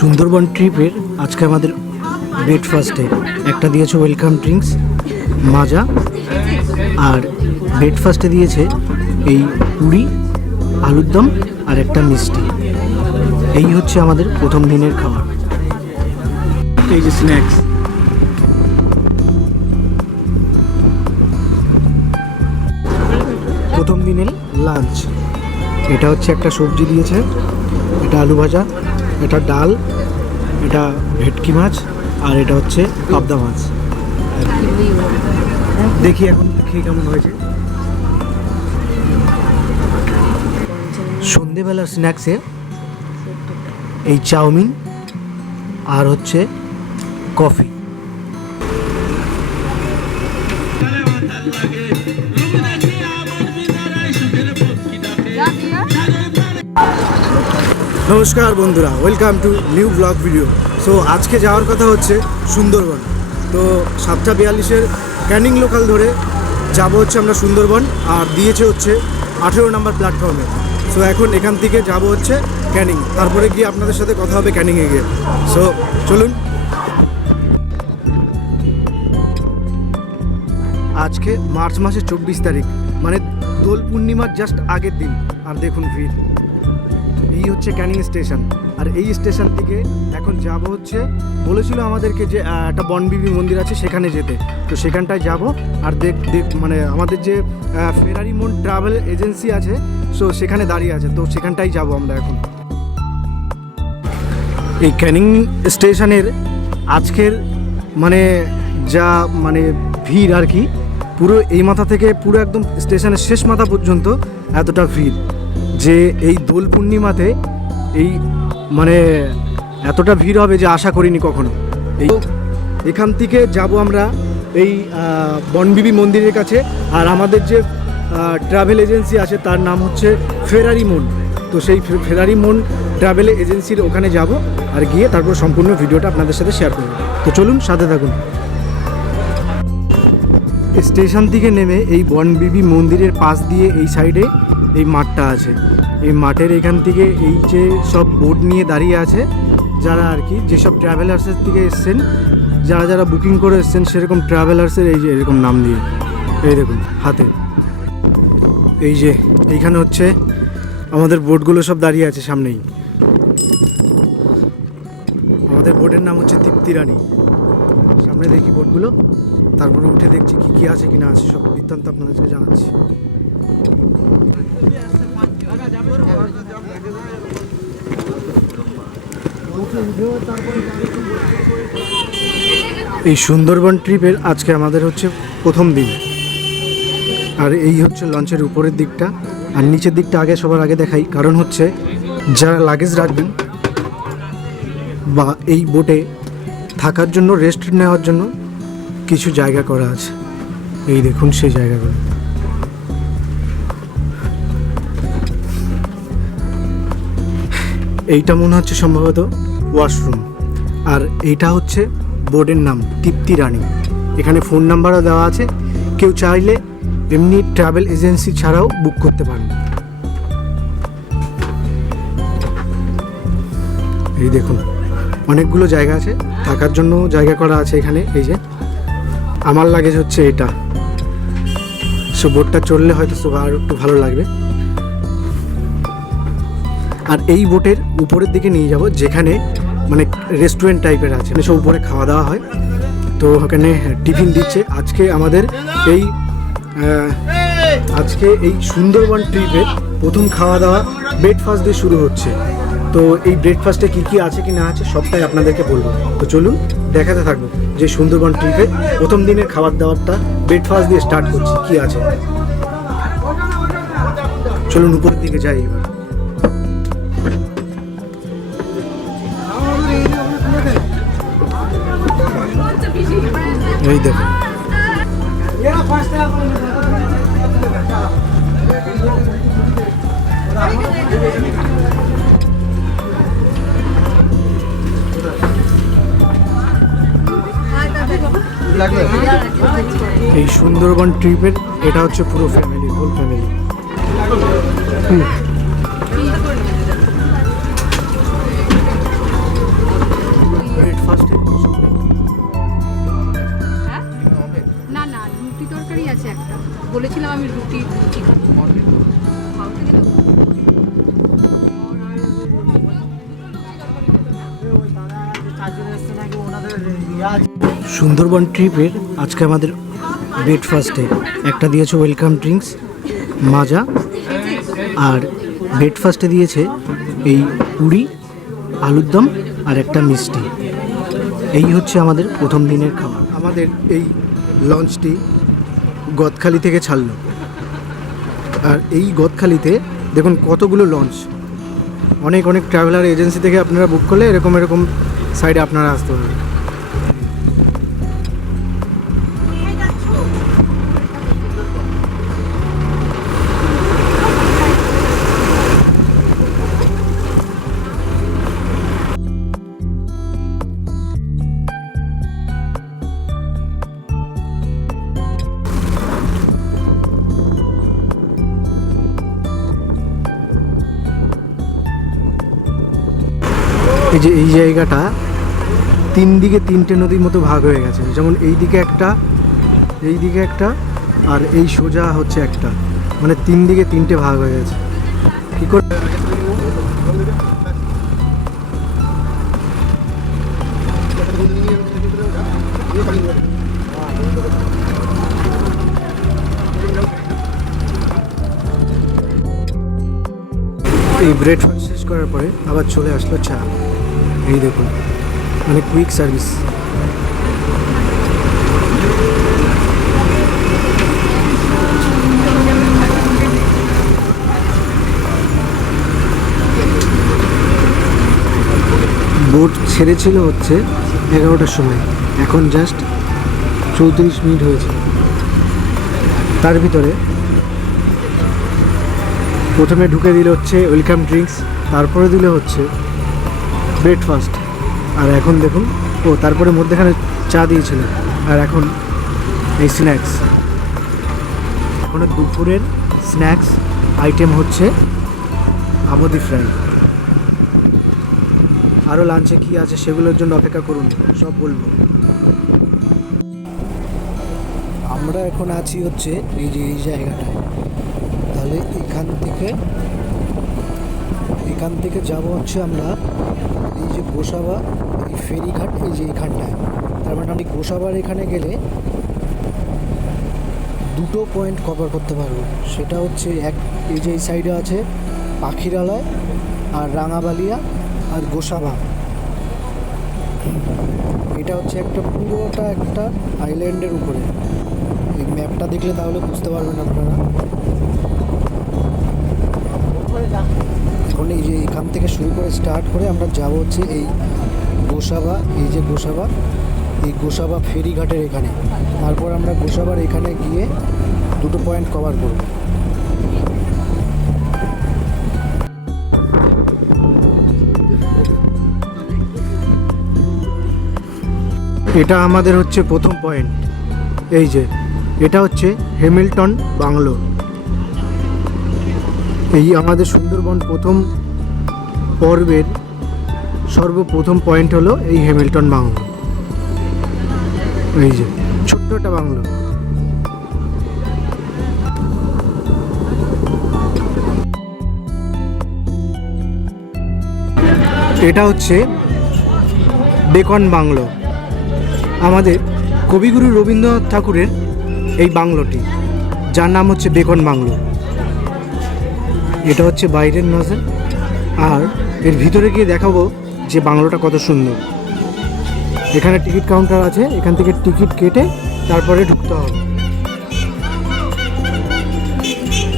সুন্দরবন ট্রিপের আজকে আমাদের ব্রেকফাস্টে একটা দিয়েছে ওয়েলকাম ড্রিঙ্কস মাজা, আর ব্রেকফাস্টে দিয়েছে এই পুরি, আলুর দম আর একটা মিষ্টি। এই হচ্ছে আমাদের প্রথম দিনের খাবার। এই যে স্ন্যাক্স, প্রথম দিনের লাঞ্চ। এটা হচ্ছে একটা সবজি দিয়েছে, এটা আলু ভাজা, এটা ডাল, এটা ভেটকি মাছ, আর এটা হচ্ছে পাবদা মাছ। দেখি এখন খেয়ে কেমন হয়েছে। সন্ধেবেলার স্ন্যাক্সে এই চাউমিন আর হচ্ছে কফি। নমস্কার বন্ধুরা, welcome to new blog video. So আজকে যাওয়ার কথা হচ্ছে সুন্দরবন। তো 7:42-এর ক্যানিং লোকাল ধরে যাব হচ্ছে আমরা সুন্দরবন, আর দিয়েছে হচ্ছে 18 নম্বর প্ল্যাটফর্মে। সো এখন এখান থেকে যাব হচ্ছে ক্যানিং, তারপরে গিয়ে আপনাদের সাথে কথা হবে ক্যানিংয়ে গিয়ে। সো চলুন। আজকে মার্চ মাসের 24 তারিখ, মানে দোল পূর্ণিমার জাস্ট আগের দিন। আর দেখুন ভিড়। এই হচ্ছে ক্যানিং স্টেশন, আর এই স্টেশন থেকে এখন যাব হচ্ছে, বলেছিল আমাদেরকে যে একটা বনবিবি মন্দির আছে সেখানে যেতে। তো সেখানটায় যাব, আর মানে আমাদের যে ফেরারি মন ট্রাভেল এজেন্সি আছে, সো সেখানে দাঁড়িয়ে আছে। তো সেখানটাই যাব আমরা এখন। এই ক্যানিং স্টেশনের আজকের মানে যা মানে ভিড় আর কি, পুরো এই মাথা থেকে পুরো একদম স্টেশনের শেষ মাথা পর্যন্ত এতটা ভিড় যে এই দোল পূর্ণিমাতে এই মানে এতটা ভিড় হবে যে আশা করিনি কখনো। এই এখান থেকে যাব আমরা এই বনবিবি মন্দিরের কাছে, আর আমাদের যে ট্রাভেল এজেন্সি আছে তার নাম হচ্ছে ফেরারি মন। তো সেই ফেরারি মন ট্রাভেল এজেন্সির ওখানে যাব, আর গিয়ে তারপর সম্পূর্ণ ভিডিওটা আপনাদের সাথে শেয়ার করব। তো চলুন, সাথে থাকুন। স্টেশন থেকে নেমে এই বনবিবি মন্দিরের পাশ দিয়ে এই সাইডে এই মাঠটা আছে। এই মাঠের এখান থেকে এই যে সব বোট নিয়ে দাঁড়িয়ে আছে যারা আর কি, যেসব ট্রাভেলার্সের থেকে এসছেন, যারা যারা বুকিং করে এসছেন সেরকম ট্রাভেলার্সের এই যে এরকম নাম দিয়ে, এই দেখুন হাতে এই যে এইখানে হচ্ছে আমাদের বোটগুলো সব দাঁড়িয়ে আছে সামনেই। আমাদের বোটের নাম হচ্ছে তৃপ্তি রানী। সামনে দেখি বোটগুলো, তারপরে উঠে দেখছি কী কী আছে কি না আছে, সব বৃত্তান্ত আপনাদেরকে জানাচ্ছি। এই সুন্দরবন ট্রিপের আজকে আমাদের হচ্ছে প্রথম দিন, আর এই হচ্ছে লঞ্চের উপরের দিকটা, আর নিচের দিকটা আগে সবার আগে দেখাই, কারণ হচ্ছে যারা লাগেজ রাখবেন বা এই বোটে থাকার জন্য, রেস্ট নেওয়ার জন্য কিছু জায়গা করা আছে। এই দেখুন সেই জায়গাগুলো। এইটা মনে হচ্ছে সম্ভবত ওয়াশরুম, আর এইটা হচ্ছে বোর্ডের নাম তৃপ্তি রানী। এখানে ফোন নাম্বারও দেওয়া আছে, কেউ চাইলে এমনি ট্রাভেল এজেন্সি ছাড়াও বুক করতে পারেন। এই দেখুন অনেকগুলো জায়গা আছে, থাকার জন্য জায়গা করা আছে এখানে। এই যে আমার লাগেজ হচ্ছে এটা, সো বোটটা চললে হয়তো সবার আর একটু ভালো লাগবে। আর এই বোটের উপরের দিকে নিয়ে যাব, যেখানে মানে রেস্টুরেন্ট টাইপের আছে, সব উপরে খাওয়া দাওয়া হয়। তো ওখানে টিফিন দিচ্ছে। আজকে আমাদের এই সুন্দরবন ট্রিপের প্রথম খাওয়া দাওয়া ব্রেকফাস্ট দিয়ে শুরু হচ্ছে। তো এই ব্রেকফাস্টে কী কী আছে কি না আছে সবটাই আপনাদেরকে বলবো। তো চলুন দেখাতে থাকবো যে সুন্দরবন ট্রিপের প্রথম দিনের খাবার দাবারটা ব্রেকফাস্ট দিয়ে স্টার্ট করছি, কি আছে। চলুন উপরের দিকে যাই এবার। এই দেখুন এই সুন্দরবন ট্রিপের এটা হচ্ছে পুরো ফ্যামিলি, হোল ফ্যামিলি। একটা বলেছিলাম আমি রুটি খাবো। খাও থেকে দেবো? সুন্দরবন ট্রিপের আজকে আমাদের ব্রেকফাস্টে একটা দিয়েছে ওয়েলকাম ড্রিঙ্কস মাজা, আর ব্রেকফাস্টে দিয়েছে এই পুরি, আলুর দম আর একটা মিষ্টি। এই হচ্ছে আমাদের প্রথম দিনের খাবার। আমাদের এই লঞ্চটি গদখালি থেকে ছাড়লো, আর এই গদখালিতে দেখুন কতগুলো লঞ্চ। অনেক অনেক ট্রাভেলার এজেন্সি থেকে আপনারা বুক করলে এরকম এরকম সাইডে আপনারা আসতে পারবেন। এই যে এই জায়গাটা তিন দিকে তিনটে নদীর মতো ভাগ হয়ে গেছে, যেমন এই দিকে একটা, এই দিকে একটা, আর এই সোজা হচ্ছে একটা, মানে তিন দিকে তিনটে ভাগ হয়ে গেছে। কি করে এই ব্রেকফাস্ট শেষ করার পরে আবার চলে আসলো চা। এই দেখুন, মানে কুইক সার্ভিস। বোট ছেড়েছিল হচ্ছে 11টার সময়, এখন জাস্ট 34 মিনিট হয়েছে। তার ভিতরে প্রথমে ঢুকে দিল হচ্ছে ওয়েলকাম ড্রিঙ্কস, তারপরে দিল হচ্ছে ব্রেকফাস্ট, আর এখন দেখুন তারপরে মধ্যেখানে চা দিয়েছিল, আর এখন এই স্ন্যাক্স। এখন দুপুরের স্ন্যাক্স আইটেম হচ্ছে আমোদি ফ্রাই। আরও লাঞ্চে কী আছে সেগুলোর জন্য অপেক্ষা করুন, সব বলবো। আমরা এখন আছি হচ্ছে এই যে এই জায়গাটায়, তাহলে এখান থেকে যাব হচ্ছে আমরা এই যে গোসাবা, এই ফেরিঘাট, এই যে এইখানটায়। তার মানে আমি গোসাবার এখানে গেলে দুটো পয়েন্ট কভার করতে পারবো। সেটা হচ্ছে এই যে এই সাইডে আছে পাখিরালয় আর রাঙাবালিয়া আর গোসাবা। এটা হচ্ছে পুরোটা একটা আইল্যান্ডের উপরে। এই ম্যাপটা দেখলে তাহলে বুঝতে পারবেন আপনারা। এখন এই যে এখান থেকে শুরু করে স্টার্ট করে আমরা যাব হচ্ছে এই গোসাবা, এই যে গোসাবা, এই গোসাবা ফেরিঘাটের এখানে। তারপর আমরা গোসাবার এখানে গিয়ে দুটো পয়েন্ট কভার করব। এটা আমাদের হচ্ছে প্রথম পয়েন্ট। এই যে এটা হচ্ছে হ্যামিল্টন বাংলো। এই আমাদের সুন্দরবন প্রথম পর্বের সর্বপ্রথম পয়েন্ট হলো এই হ্যামিল্টন বাংলো। এই যে ছোট্ট একটা বাংলো। এটা হচ্ছে বেকন বাংলো। আমাদের কবিগুরু রবীন্দ্রনাথ ঠাকুরের এই বাংলোটি, যার নাম হচ্ছে বেকন বাংলো। এটা হচ্ছে বাইরের নজর, আর এর ভিতরে গিয়ে দেখাবো যে বাংলোটা কত সুন্দর। এখানে টিকিট কাউন্টার আছে, এখান থেকে টিকিট কেটে তারপরে ঢুকতে হবে।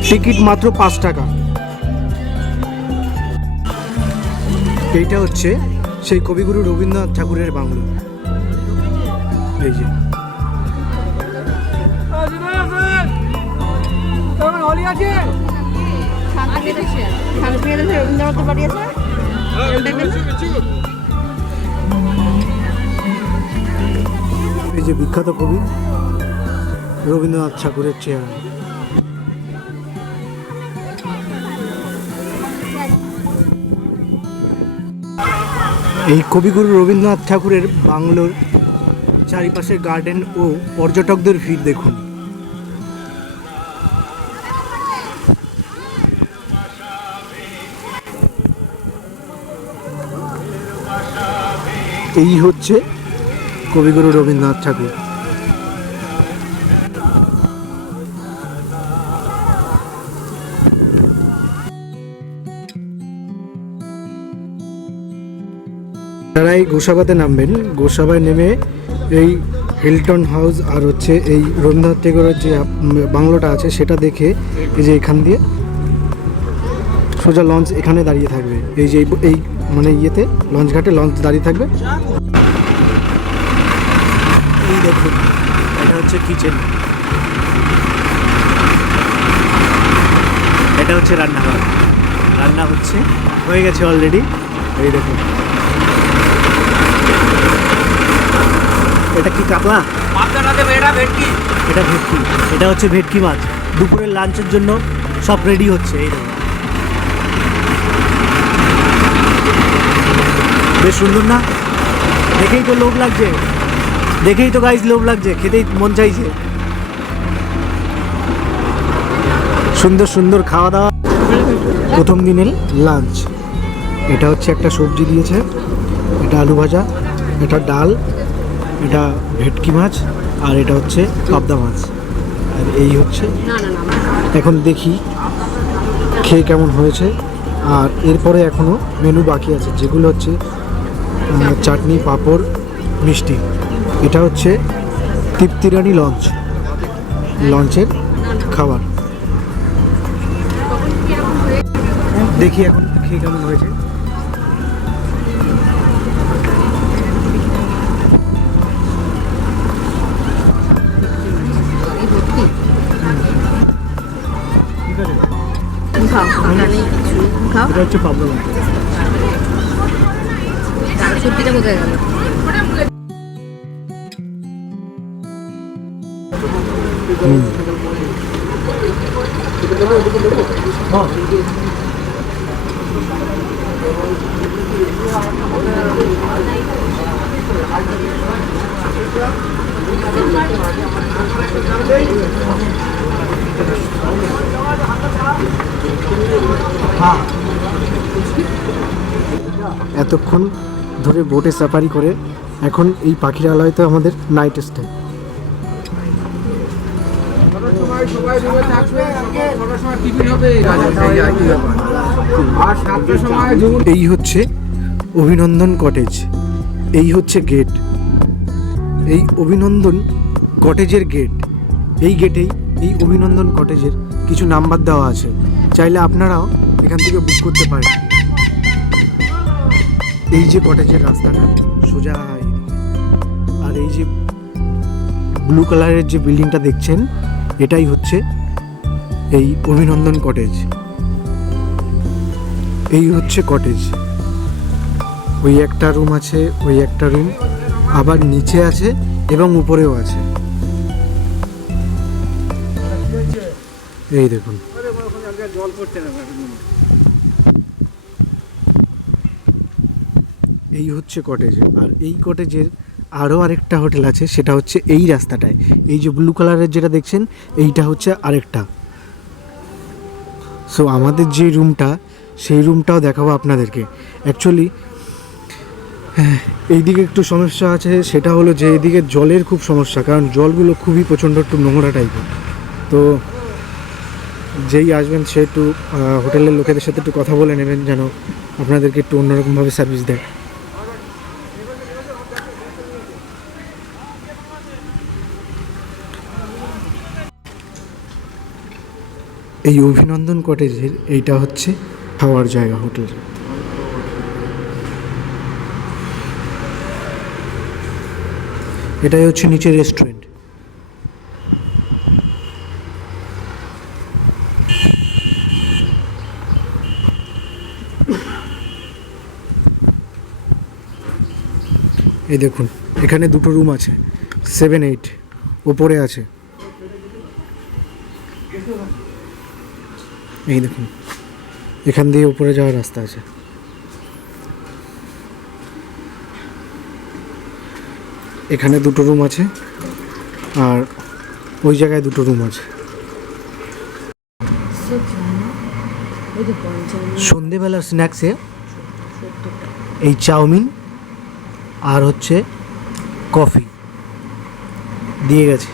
টিকিট মাত্র 5 টাকা। এইটা হচ্ছে সেই কবিগুরু রবীন্দ্রনাথ ঠাকুরের বাংলো। এই যে এই যে বিখ্যাত কবি রবীন্দ্রনাথ ঠাকুরের চেয়ার। এই কবিগুরু রবীন্দ্রনাথ ঠাকুরের বাংলোর চারিপাশে গার্ডেন ও পর্যটকদের ভিড় দেখুন। এই হচ্ছে কবিগুরু রবীন্দ্রনাথ ঠাকুর। যারা এই গোসাবাতে নামবেন, গোসাবায় নেমে এই হিলটন হাউস আর হচ্ছে এই রবীন্দ্রনাথ ঠাকুরের যে বাংলোটা আছে সেটা দেখে এই যে এখান দিয়ে সোজা লঞ্চ এখানে দাঁড়িয়ে থাকবে। এই যে এই মানে ইয়েতে লঞ্চ ঘাটে লঞ্চ দাঁড়িয়ে থাকবে। এই দেখুন, এটা হচ্ছে কিচেন, এটা হচ্ছে রান্নাঘর। রান্না হচ্ছে, হয়ে গেছে অলরেডি। এই দেখুন, এটা কি কাতলা? এটা ভেটকি। এটা হচ্ছে ভেটকি মাছ। দুপুরের লাঞ্চের জন্য সব রেডি হচ্ছে। এই দেখুন, বেশ সুন্দর না? দেখেই তো লোভ লাগছে, দেখেই তো গাইস লোভ লাগছে, খেতেই মন চাইছে। সুন্দর সুন্দর খাওয়া দাওয়া। প্রথম দিনের লাঞ্চ। এটা হচ্ছে একটা সবজি দিয়েছে, এটা আলু ভাজা, এটা ডাল, এটা ভেটকি মাছ, আর এটা হচ্ছে পাবদা মাছ। আর এই হচ্ছে, এখন দেখি খেয়ে কেমন হয়েছে। আর এরপরে এখনও মেনু বাকি আছে, যেগুলো হচ্ছে চাটনি, পাঁপড়, মিষ্টি। এটা হচ্ছে তৃপ্তিরানি লঞ্চের খাবার। দেখি এখন খেয়ে কেমন হয়েছে। এটা হচ্ছে পাবদা মাছ। সত্যিটা কোথায় গেল? এতক্ষণ ধরে বোটে সাফারি করে এখন এই পাখিরালয় তো আমাদের নাইট স্টে। এই হচ্ছে অভিনন্দন কটেজ, এই হচ্ছে গেট, এই অভিনন্দন কটেজের গেট। এই গেটেই এই অভিনন্দন কটেজের কিছু নাম্বার দেওয়া আছে, চাইলে আপনারাও এখান থেকে বুক করতে পারেন। এই যে কটেজের রাস্তাটা সোজা, আর এই যে ব্লু কালারের যে বিল্ডিংটা দেখছেন এটাই হচ্ছে এই অভিনন্দন কটেজ। এই হচ্ছে কটেজ। ওই একটা রুম আছে, ওই একটা রুম আবার নিচে আছে এবং উপরেও আছে। এই দেখুন, এই হচ্ছে কটেজ। আর এই কটেজের আরও আরেকটা হোটেল আছে, সেটা হচ্ছে এই রাস্তাটায়। এই যে ব্লু কালারের যেটা দেখছেন এইটা হচ্ছে আরেকটা। সো আমাদের যে রুমটা, সেই রুমটাও দেখাবো আপনাদেরকে। অ্যাকচুয়ালি এইদিকে একটু সমস্যা আছে, সেটা হলো যে এইদিকে জলের খুব সমস্যা, কারণ জলগুলো খুবই প্রচণ্ড একটু নোংরা টাইপের। তো যেই আসবেন সে একটু হোটেলের লোকেদের সাথে একটু কথা বলে নেবেন, যেন আপনাদেরকে একটু অন্যরকমভাবে সার্ভিস দেয়। এই অভিনন্দন কটেজের এইটা হচ্ছে খাওয়ার জায়গা, হোটেল। এটাই হচ্ছে নিচের রেস্টুরেন্ট। এই দেখুন, এখানে দুটো রুম আছে, 7-8 ওপরে আছে। এই দেখুন, এখান দিয়ে উপরে যাওয়ার রাস্তা আছে। এখানে দুটো রুম আছে, আর ওই জায়গায় দুটো রুম আছে। সন্ধেবেলার স্ন্যাক্সে এই চাউমিন আর হচ্ছে কফি দিয়ে গেছে।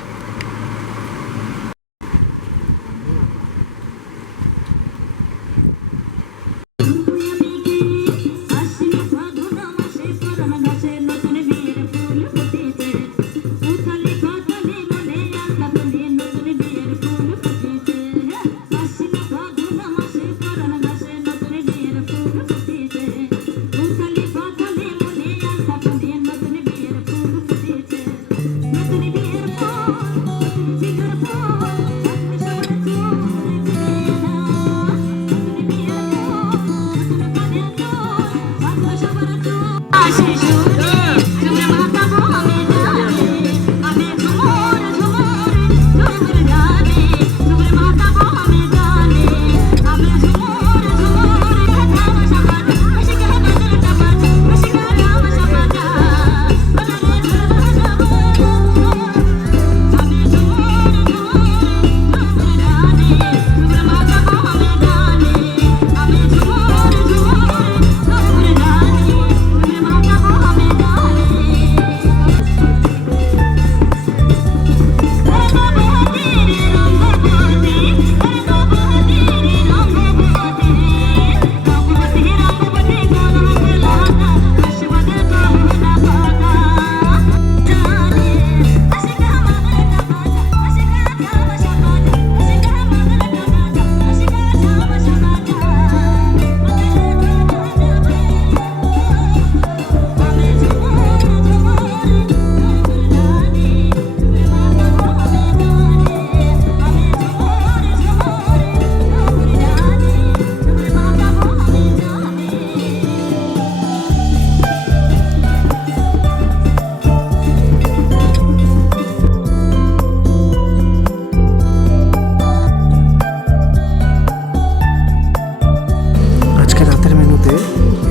আজকে রাতের মেনুতে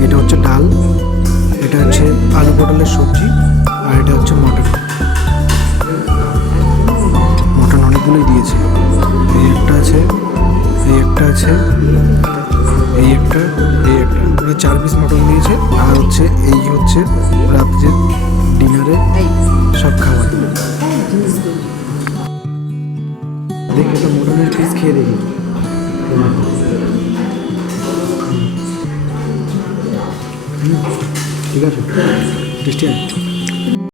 এটা হচ্ছে ডাল, এটা হচ্ছে আলু পটলের সবজি, আর এটা হচ্ছে মটন। মটন অনেকগুলোই দিয়েছে, এই একটা আছে, এই একটা আছে, এই একটা, এই একটা, 4 পিস মটন দিয়েছে। আর হচ্ছে এই হচ্ছে রাত্রের ডিনারে সব খাবার। দেখি তো মটনের পিস খেয়ে দেখি। ঠিক আছে, টেস্টি আছে।